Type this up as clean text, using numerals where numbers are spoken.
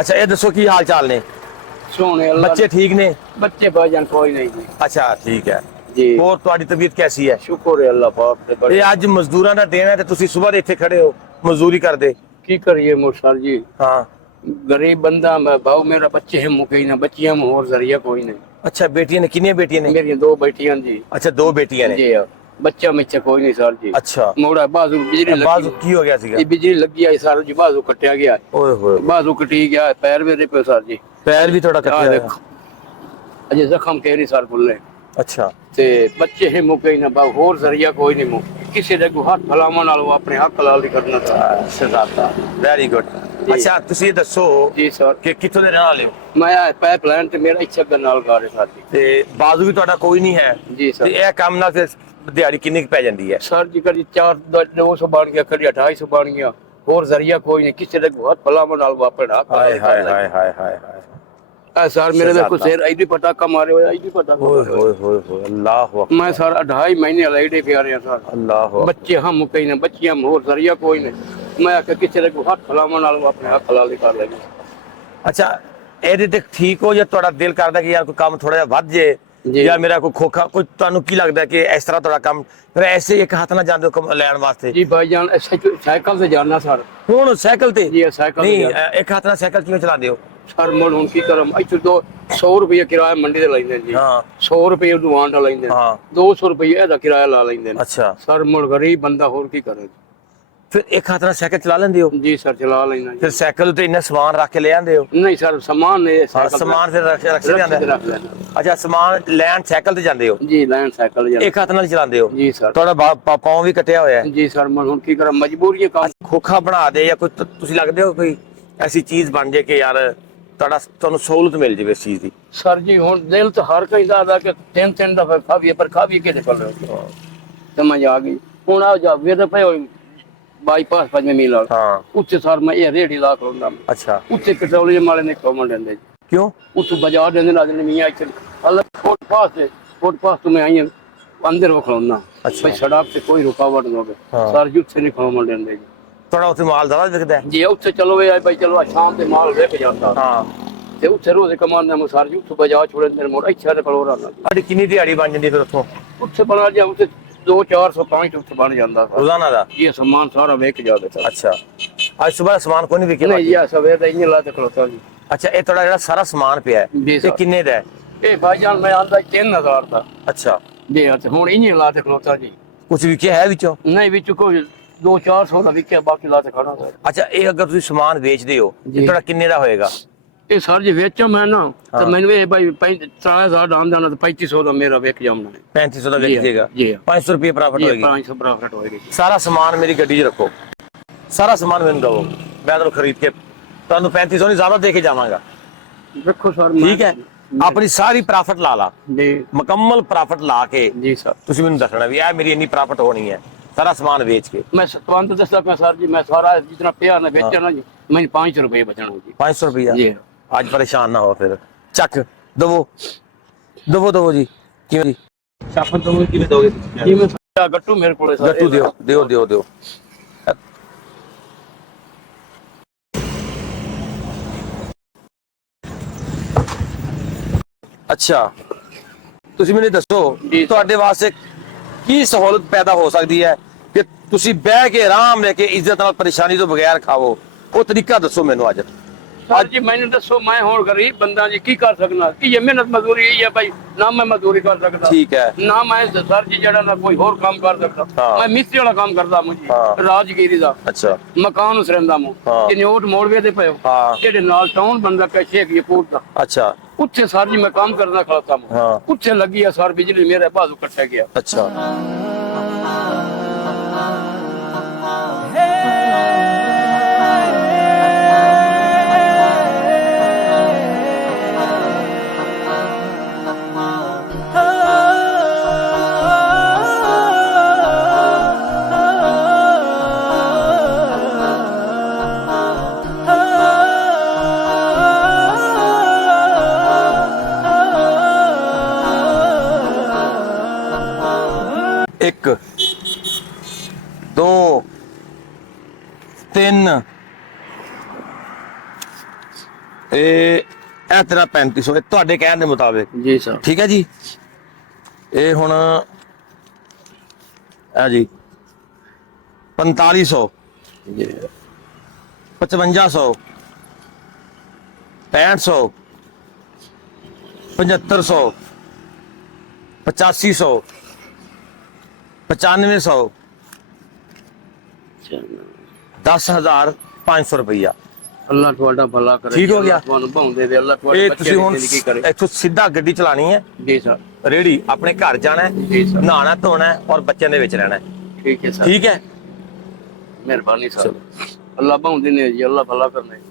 ਅੱਛਾ ਇਹ ਦੱਸੋ ਕੀ ਹਾਲ ਚਾਲ ਨੇ? ਸੋਹਣੇ ਅੱਲਾ ਬੱਚੇ ਠੀਕ ਨੇ? ਬੱਚੇ ਭਾਈजान कोई नहीं जी। ਅੱਛਾ ਠੀਕ ਹੈ जी ਹੋਰ ਤੁਹਾਡੀ ਤਬੀਅਤ ਕੈਸੀ ਹੈ? शुक्र है अल्लाह पाक ते बड़े ਇਹ ਅੱਜ ਮਜ਼ਦੂਰਾਂ ਦਾ ਦਿਨ ਹੈ ਤੇ ਤੁਸੀਂ ਸਵੇਰ ਇੱਥੇ ਖੜੇ ਹੋ ਮਜ਼ਦੂਰੀ ਕਰਦੇ। की करिए मुर्शद जी। ਹਾਂ गरीब बंदा मैं भाऊ मेरा बच्चे है मुके ना बच्चियां में और जरिया कोई नहीं। ਅੱਛਾ ਬੇਟੀਆਂ ਨੇ ਕਿੰਨੀਆਂ ਬੇਟੀਆਂ ਨੇ? मेरी दो बेटियां जी। ਅੱਛਾ ਦੋ ਬੇਟੀਆਂ ਨੇ। जी बच्चा में कोई नहीं सर जी। ਅੱਛਾ मोड़ा बाजू बिजली ਬਾਜ਼ੂ लगी ਕੀ ਹੋ ਗਿਆ ਸੀਗਾ? ये बिजली लगी आई सर जी बाजू कटिया गया ਓਏ ਹੋਏ बाजू कटी गया पैर मेरे पे सर जी। ਪੈਰ ਵੀ ਤੁਹਾਡਾ आ ਕੱਟਿਆ देखो अजय जख्म केरी सर बुल्ले ਅੱਛਾ ते बच्चे है मुके ना भाऊ और जरिया कोई नहीं मुक किसी दे को हाथ फलावन नाल वो अपने हक हलाल करना था। ਸ਼ਦਾਤਾ ਵੈਰੀ ਗੁੱਡ। ਜੀ। ਅੱਛਾ ਤੁਸੀਂ ਇਹ ਦੱਸੋ जी सर ਕਿ ਕਿੱਥੋਂ ਦੇ ਰਹਿਣ ਵਾਲੇ ਹੋ मैं पाइपलाइन ते मेरा इच्छा के नाल गा रहे सर जी। ਤੇ ਬਾਜ਼ੂ ਵੀ ਤੁਹਾਡਾ ਕੋਈ ਨਹੀਂ ਹੈ जी ਤੇ सर ਇਹ ਕੰਮ ਨਾਲ ਫਿਰ ਦਿਹਾੜੀ ਕਿੰਨੀ ਕੁ ਪੈ ਜਾਂਦੀ ਹੈ? सर जी कभी 200 बन गया कभी 250 बन गया और जरिया कोई नहीं किसी दे को हाथ फलावन नाल वो अपने हक ਹਾਏ हलाल ਹਾਏ करना। ਹਾਏ ਹਾਏ ਹਾਏ ਹਾਏ सर मेरे शहजादा। देखो शेर आई भी पटाखा मारे हुए आई भी पटाखा ਓਏ मारे हुए। ਹੋਏ ਹੋਏ ਹੋਏ ਅੱਲਾਹੁ ਅਕਬਰ मैं सर 2.5 महीने लाइडे पे आ रहे हैं सर ਅੱਲਾਹੁ ਅਕਬਰ। बच्चे हम मुके ना बच्चियां में और जरिया कोई नहीं मैं आके किसी दे को हाथ फलावन नाल वो अपने हक हलाल कर लेंगे। ਅੱਛਾ ਇਹਦੇ ਤੇ ਠੀਕ ਹੋ ਜਾਂ ਤੁਹਾਡਾ ਦਿਲ ਕਰਦਾ ਕਿ ਯਾਰ ਕੋਈ ਕੰਮ ਥੋੜਾ ਜਿਹਾ ਵੱਧ ਜੇ ਜੀ। ਜਾਂ ਮੇਰਾ ਕੋਈ ਖੋਖਾ ਕੋਈ ਤੁਹਾਨੂੰ ਕੀ ਲੱਗਦਾ ਕਿ ਇਸ ਤਰ੍ਹਾਂ ਤੁਹਾਡਾ ਕੰਮ ਫਿਰ ਐਸੇ ਇੱਕ ਹੱਥ ਨਾਲ ਜਾਂਦੇ ਹੋ ਕੰਮ ਲੈਣ ਵਾਸਤੇ? जी भाईजान साइकिल से जाना सर ਹੁਣ ਸਾਈਕਲ ਤੇ? जी साइकिल से ਨਹੀਂ जाना। ਇੱਕ ਹੱਥ ਨਾਲ ਸਾਈਕਲ ਕਿਵੇਂ ਚਲਾਉਂਦੇ ਹੋ? सर मुड़ हुन की करम इत्थे 100 रुपया किराया मंडी दे लैंदे जी। ਹਾਂ 100 रुपये दुकान दा लैंदे ਹਾਂ 200 रुपये दा किराया ला लैंदे ਅੱਛਾ सर मुड़ गरीब बंदा होर की करे। ਫਿਰ ਇੱਕ ਹੱਥ ਨਾਲ ਸਾਈਕਲ ਚਲਾ ਲੈਂਦੇ ਹੋ? जी सर चला लेना ਫਿਰ ਸਾਈਕਲ ਉੱਤੇ ਇੰਨਾ ਸਮਾਨ ਰੱਖ ਕੇ ਲੈ ਆਂਦੇ ਹੋ? नहीं सर सामान नहीं ਹਾਂ साइकिल ਸਮਾਨ ਫਿਰ ਰੱਖ ਰੱਖ ਕੇ रख ਆਂਦਾ? रख लेना ਅੱਛਾ ਸਮਾਨ ਲੈਣ ਸਾਈਕਲ ਤੇ ਜਾਂਦੇ ਹੋ? जी लैंड साइकिल जा ਇੱਕ ਹੱਥ ਨਾਲ ਹੀ ਚਲਾਉਂਦੇ ਹੋ? जी सर ਤੁਹਾਡਾ ਪਾਉਂ ਵੀ ਕੱਟਿਆ ਹੋਇਆ ਹੈ? जी सर मुड़ हुन की करम मजबूरी काम ਖੋਖਾ ਬਣਾ ਦੇ ਜਾਂ ਕੋਈ ਤੁਸੀਂ ਲੱਗਦੇ ਹੋ ਕੋਈ ਐਸੀ ਚੀਜ਼ ਬਣ ਜੇ ਕਿ ਯਾਰ ਤੁਹਾਨੂੰ ਸਹੂਲਤ ਮਿਲ ਜਾਵੇ ਇਸ ਚੀਜ਼ ਦੀ? सर जी हुन दिल तो हर कहीं दा कि तीन तीन दफा खावी पर खावी के निकल रहे समझ आ गई हुन आ जा वे पे बाईपास पंजवें मील ਹਾਂ उत्थे सर मैं ये रेडी ला करूंगा ਅੱਛਾ उत्थे पेट्रोलियम वाले ने कॉमन देंदे ਕਿਉਂ? उत्थे बाजार देंदे ना देंदे मियां इत्थे अलग फुटपाथ तो मैं आई अंदर वो खलोना अच्छा। भाई सड़क से कोई रुकावट ना हो हाँ। सर जी उत्थे नहीं कॉमन देंदे ਤੁਹਾਡਾ ਉੱਥੇ ਮਾਲ ਜ਼ਿਆਦਾ ਵਿਕਦਾ ਹੈ? जी उत्थे चलो वे भाई चलो शाम ते माल लेके जाता ਹਾਂ ते उत्थे रोज कमाने में सर जी उत्थे बाजार छोड़े देने मोड़ इच्छा ते कलो रहना ਤੁਹਾਡੀ ਕਿੰਨੀ ਦਿਹਾੜੀ ਬਣ ਜਾਂਦੀ ਫਿਰ ਉੱਥੋਂ उत्थे बना जा उत्थे 200 400 500 उत्थे बन जांदा सर ਰੋਜ਼ਾਨਾ ਦਾ? ये सामान सारा वेक जावे सर ਅੱਛਾ ਅੱਜ ਸਵੇਰ ਸਮਾਨ ਕੋਈ ਨਹੀਂ ਵਿਕਿਆ नहीं ਬਾਕੀ? जी सवेर दा इन्ने ला ते खलोता जी ਅੱਛਾ ਇਹ ਤੁਹਾਡਾ ਜਿਹੜਾ ਸਾਰਾ ਸਮਾਨ ਪਿਆ ਹੈ ਜੀ ਇਹ ਸਰ। ਕਿੰਨੇ ਦਾ ਹੈ? ए भाईजान मैं आंदा 3000 दा ਅੱਛਾ जी हुन इन्ने ला ते खलोता जी ਕੁਝ ਵਿਕਿਆ ਹੈ ਵਿੱਚੋਂ? नहीं बिच कोई 200 ਦਾ ਵਿਕਿਆ ਬਾਕੀ ਲਾ ਤੇ ਖੜਾ ਸਰ ਅੱਛਾ ਇਹ ਅਗਰ ਤੁਸੀਂ ਸਮਾਨ ਵੇਚਦੇ ਹੋ ਜੀ। ਤੇ ਤੁਹਾਡਾ ਕਿੰਨੇ ਦਾ ਹੋਏਗਾ? ਇਹ ਸਰ ਜੀ ਵੇਚਾਂ ਮੈਂ ਨਾ ਹਾਂ। ਤਾਂ ਮੈਨੂੰ ਇਹ ਭਾਈ 4000 ਦਾ ਆਮਦਨ ਹੈ ਤਾਂ 3500 ਦਾ ਮੇਰਾ ਵਿਕ ਜਾਣਾ ਹੈ 3500 ਦਾ ਜੀ, ਵਿਕ ਜਾਏਗਾ? ਜੀ। 500 ਰੁਪਏ ਪ੍ਰਾਫਿਟ ਜੀ ਹੋਏਗੀ? 500 ਬਰਾਬਰ ਹੋਏਗੀ ਸਾਰਾ ਸਮਾਨ ਮੇਰੀ ਗੱਡੀ 'ਚ ਰੱਖੋ, ਸਾਰਾ ਸਮਾਨ ਮੈਨੂੰ ਦਵੋ, ਮੈਂ ਤੁਹਾਨੂੰ ਖਰੀਦ ਕੇ ਤੁਹਾਨੂੰ 3500 ਨਹੀਂ ਜ਼ਿਆਦਾ ਦੇ ਕੇ ਜਾਵਾਂਗਾ। ਰੱਖੋ ਸਰ ਠੀਕ ਹੈ? ਆਪਣੀ ਸਾਰੀ ਪ੍ਰਾਫਿਟ ਲਾ ਲਾ, ਜੀ ਮੁਕੰਮਲ ਪ੍ਰਾਫਿਟ ਲਾ ਕੇ ਜੀ ਸਰ ਤੁਸੀਂ ਮੈਨੂੰ ਦੱਸਣਾ ਵੀ ਇਹ ਮੇਰੀ ਇੰਨੀ ਪ੍ਰਾਫਿਟ ਹੋਣੀ ਹੈ ਸਾਰਾ ਸਮਾਨ ਵੇਚ ਕੇ। ਮੈਂ ਤੁਹਾਨੂੰ ਦੱਸਦਾ ਪਿਆ ਸਰ ਜੀ ਮੈਂ ਸਾਰਾ ਜਿੰਨਾ ਪਿਆ ਨਾ ਵੇਚਣਾ ਨਾ ਜੀ ਮੈਨੂੰ 500 ਰੁਪਏ ਬਚਣਾ ਜੀ 500 ਰੁਪਇਆ? ਜੀ ਅੱਜ ਪਰੇਸ਼ਾਨ ਨਾ ਹੋ ਫਿਰ ਚੱਕ ਦਵੋ ਦਵੋ ਦਵੋ ਜੀ। ਕਿਵੇਂ ਜੀ ਸ਼ਾਫਨ ਤੋਂ ਕਿਵੇਂ ਦੋਗੇ? ਜੀ ਮੈਂ ਸਾਰਾ ਗੱਟੂ ਮੇਰੇ ਕੋਲੇ ਸਰ ਗੱਟੂ ਦਿਓ ਦਿਓ ਦਿਓ ਦਿਓ। ਅੱਛਾ ਤੁਸੀਂ ਮੈਨੂੰ ਦੱਸੋ ਜੀ। ਤੁਹਾਡੇ ਵਾਸਤੇ ਕੀ ਸਹੂਲਤ ਪੈਦਾ ਹੋ ਸਕਦੀ ਹੈ ਕਿ ਤੁਸੀਂ ਬਹਿ ਕੇ ਆਰਾਮ ਲੈ ਕੇ ਇੱਜ਼ਤ ਨਾਲ ਪਰੇਸ਼ਾਨੀ ਤੋਂ ਬਗੈਰ ਖਾਵੋ? ਉਹ ਤਰੀਕਾ ਦੱਸੋ ਮੈਨੂੰ ਅੱਜ। ਸਰ ਜੀ ਮੈਨੂੰ ਦੱਸੋ ਮੈਂ ਹੁਣ ਗਰੀਬ ਬੰਦਾ ਜੀ ਕੀ ਕਰ ਸਕਦਾ ਕੀ ਇਹ ਮਿਹਨਤ ਮਜ਼ਦੂਰੀ ਇਹ ਹੈ ਭਾਈ ਨਾ ਮੈਂ ਮਜ਼ਦੂਰੀ ਕਰ ਸਕਦਾ ਠੀਕ ਹੈ ਨਾ ਮੈਂ ਸਰ ਜੀ ਜਿਹੜਾ ਨਾ ਕੋਈ ਹੋਰ ਕੰਮ ਕਰ ਸਕਦਾ ਹਾਂ। ਮੈਂ ਮਿਸਤਰੀ ਵਾਲਾ ਕੰਮ ਕਰਦਾ ਮੁਝੇ ਹਾਂ। ਰਾਜਗੀਰੀ ਦਾ ਅੱਛਾ ਮਕਾਨ ਉਸ ਰਹਿੰਦਾ ਮੂੰ ਹਾਂ। ਕਿ ਨੋਟ ਮੋੜਵੇ ਦੇ ਪਏ ਹਾਂ ਜਿਹੜੇ ਨਾਲ ਟਾਊਨ ਬੰਦਾ ਕੈਸ਼ੇ ਕੀ ਕੋਟ ਦਾ ਅੱਛਾ ਉੱਥੇ ਸਰ ਜੀ ਮੈਂ ਕੰਮ ਕਰਦਾ ਖੜਤਾ ਮੂੰ ਹਾਂ ਉੱਥੇ ਲੱਗੀ ਆ ਸਰ ਬਿਜਲੀ ਮੇਰੇ ਬਾਜ਼ੂ ਕੱਟਿਆ ਗਿਆ ਅੱਛਾ ਇਹ ਤੇਰਾ 3500 ਇਹ ਤੁਹਾਡੇ ਕਹਿਣ ਦੇ ਮੁਤਾਬਿਕ ਜੀ ਸਰ ਠੀਕ ਹੈ ਜੀ। ਇਹ ਹੁਣ ਆ ਜੀ 4500 ਜੀ 5500 6500 7500 8500 9500 10,500 रुपया। ਅੱਲਾ ਤੁਹਾਡਾ ਭਲਾ ਕਰੇ ਠੀਕ ਹੋ ਗਿਆ। ਤੁਹਾਨੂੰ ਭਾਉਂਦੇ ਦੇ ਅੱਲਾ ਤੁਹਾਡੇ ਇਹ ਬੱਚੇ ਤੁਸੀਂ ਹੁਣ ਦੀ ਜ਼ਿੰਦਗੀ ਕਰੇ ਇੱਥੋਂ ਸਿੱਧਾ ਗੱਡੀ ਚਲਾਣੀ ਹੈ, ਜੀ ਸਰ ਰੇੜੀ ਆਪਣੇ ਘਰ ਜਾਣਾ ਹੈ, ਜੀ ਸਰ ਨਹਾਣਾ ਧੋਣਾ ਹੈ ਔਰ ਬੱਚਿਆਂ ਦੇ ਵਿੱਚ ਰਹਿਣਾ ਹੈ। ਠੀਕ ਹੈ ਸਰ ਠੀਕ ਹੈ। ਮਿਹਰਬਾਨੀ ਸਰ ਅੱਲਾ ਭਾਉਂਦੇ ਨੇ ਜੀ ਅੱਲਾ ਭਲਾ ਕਰਨਾ ਜੀ।